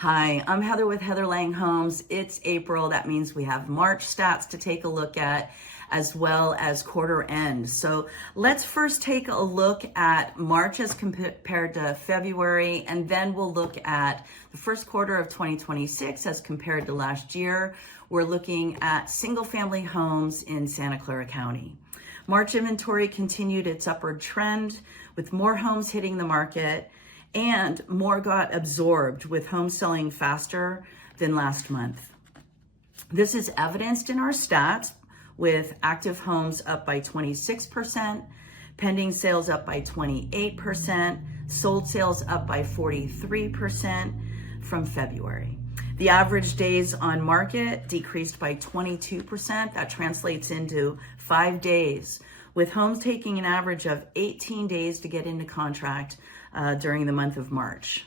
Hi, I'm Heather with Heather Lange Homes. It's April. That means we have March stats to take a look at as well as quarter end. So let's first take a look at March as compared to February, and then we'll look at the first quarter of 2026 as compared to last year. We're looking at single family homes in Santa Clara County. March inventory continued its upward trend with more homes hitting the market, and more got absorbed with homes selling faster than last month. This is evidenced in our stats with active homes up by 26%, pending sales up by 28%, sold sales up by 43% from February. The average days on market decreased by 22%. That translates into 5 days, with homes taking an average of 18 days to get into contract during the month of March.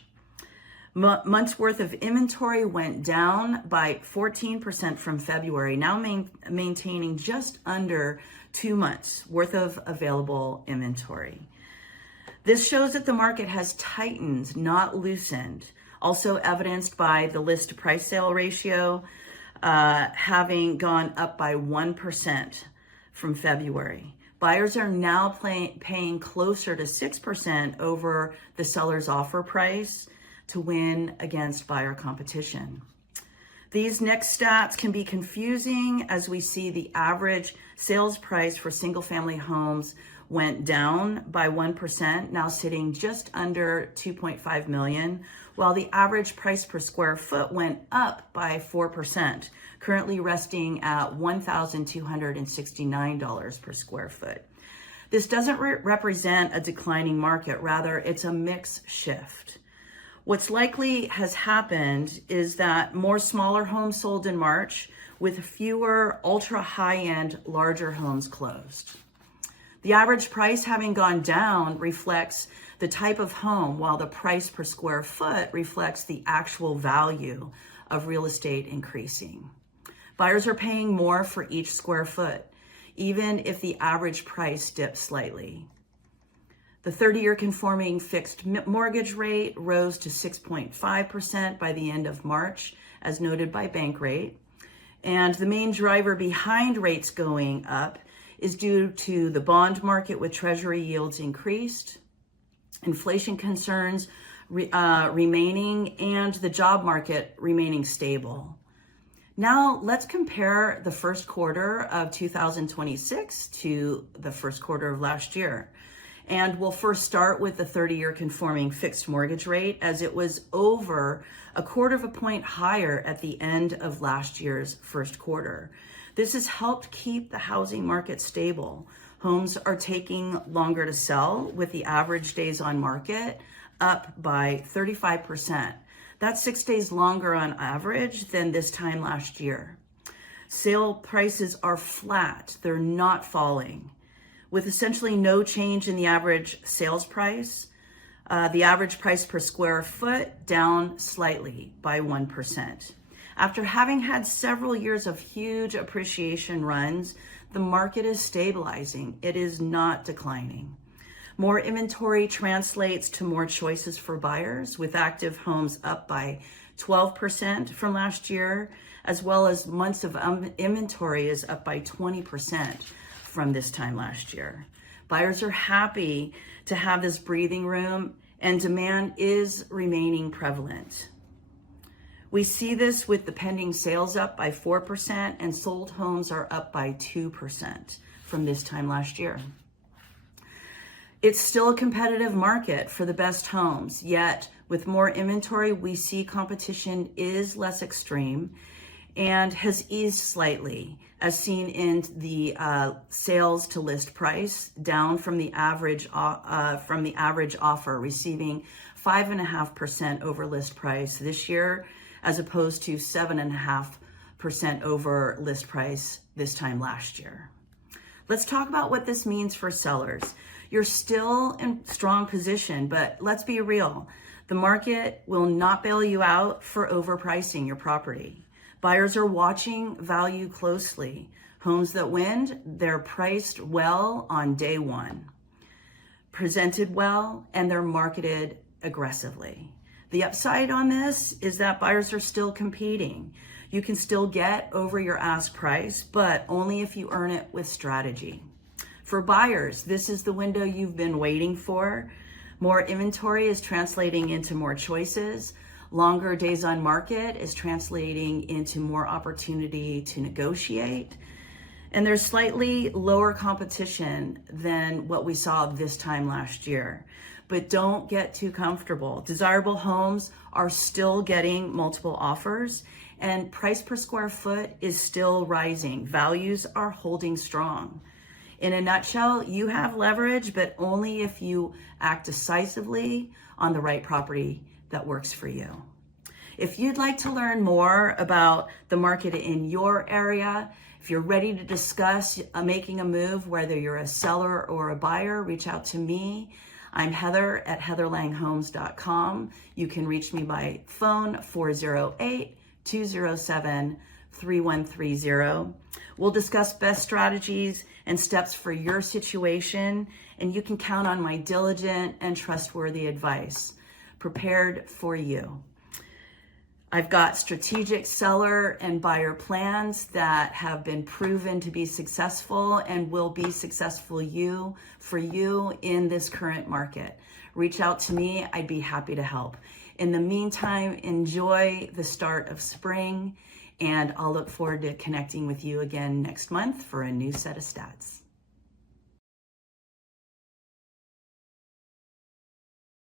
Months worth of inventory went down by 14% from February, now maintaining just under 2 months worth of available inventory. This shows that the market has tightened, not loosened, also evidenced by the list to price sale ratio having gone up by 1% from February. Buyers are now paying closer to 6% over the seller's offer price to win against buyer competition. These next stats can be confusing as we see the average sales price for single family homes went down by 1%, now sitting just under 2.5 million, while the average price per square foot went up by 4%, currently resting at $1,269 per square foot. This doesn't represent a declining market, rather it's a mix shift. What's likely has happened is that more smaller homes sold in March with fewer ultra high-end larger homes closed. The average price having gone down reflects the type of home, while the price per square foot reflects the actual value of real estate increasing. Buyers are paying more for each square foot, even if the average price dips slightly. The 30-year conforming fixed mortgage rate rose to 6.5% by the end of March, as noted by Bankrate. And the main driver behind rates going up is due to the bond market with Treasury yields increased, inflation concerns remaining, and the job market remaining stable. Now let's compare the first quarter of 2026 to the first quarter of last year. And we'll first start with the 30-year conforming fixed mortgage rate, as it was over a quarter of a point higher at the end of last year's first quarter. This has helped keep the housing market stable. Homes are taking longer to sell, with the average days on market up by 35%. That's 6 days longer on average than this time last year. Sale prices are flat, they're not falling, with essentially no change in the average sales price. The average price per square foot down slightly by 1%. After having had several years of huge appreciation runs, the market is stabilizing. It is not declining. More inventory translates to more choices for buyers, with active homes up by 12% from last year, as well as months of inventory is up by 20% from this time last year. Buyers are happy to have this breathing room, and demand is remaining prevalent. We see this with the pending sales up by 4%, and sold homes are up by 2% from this time last year. It's still a competitive market for the best homes, yet with more inventory, we see competition is less extreme and has eased slightly, as seen in the sales to list price, down from the average offer, receiving 5.5% over list price this year, as opposed to 7.5% over list price this time last year. Let's talk about what this means for sellers. You're still in strong position, but let's be real. The market will not bail you out for overpricing your property. Buyers are watching value closely. Homes that win, they're priced well on day one, presented well, and they're marketed aggressively. The upside on this is that buyers are still competing. You can still get over your ask price, but only if you earn it with strategy. For buyers, this is the window you've been waiting for. More inventory is translating into more choices. Longer days on market is translating into more opportunity to negotiate. And there's slightly lower competition than what we saw this time last year. But don't get too comfortable. Desirable homes are still getting multiple offers, and price per square foot is still rising. Values are holding strong. In a nutshell, you have leverage, but only if you act decisively on the right property that works for you. If you'd like to learn more about the market in your area, if you're ready to discuss making a move, whether you're a seller or a buyer, reach out to me. I'm Heather at heatherlanghomes.com. You can reach me by phone 408-207-3130. We'll discuss best strategies and steps for your situation, and you can count on my diligent and trustworthy advice prepared for you. I've got strategic seller and buyer plans that have been proven to be successful and will be successful for you in this current market. Reach out to me, I'd be happy to help. In the meantime, enjoy the start of spring, and I'll look forward to connecting with you again next month for a new set of stats.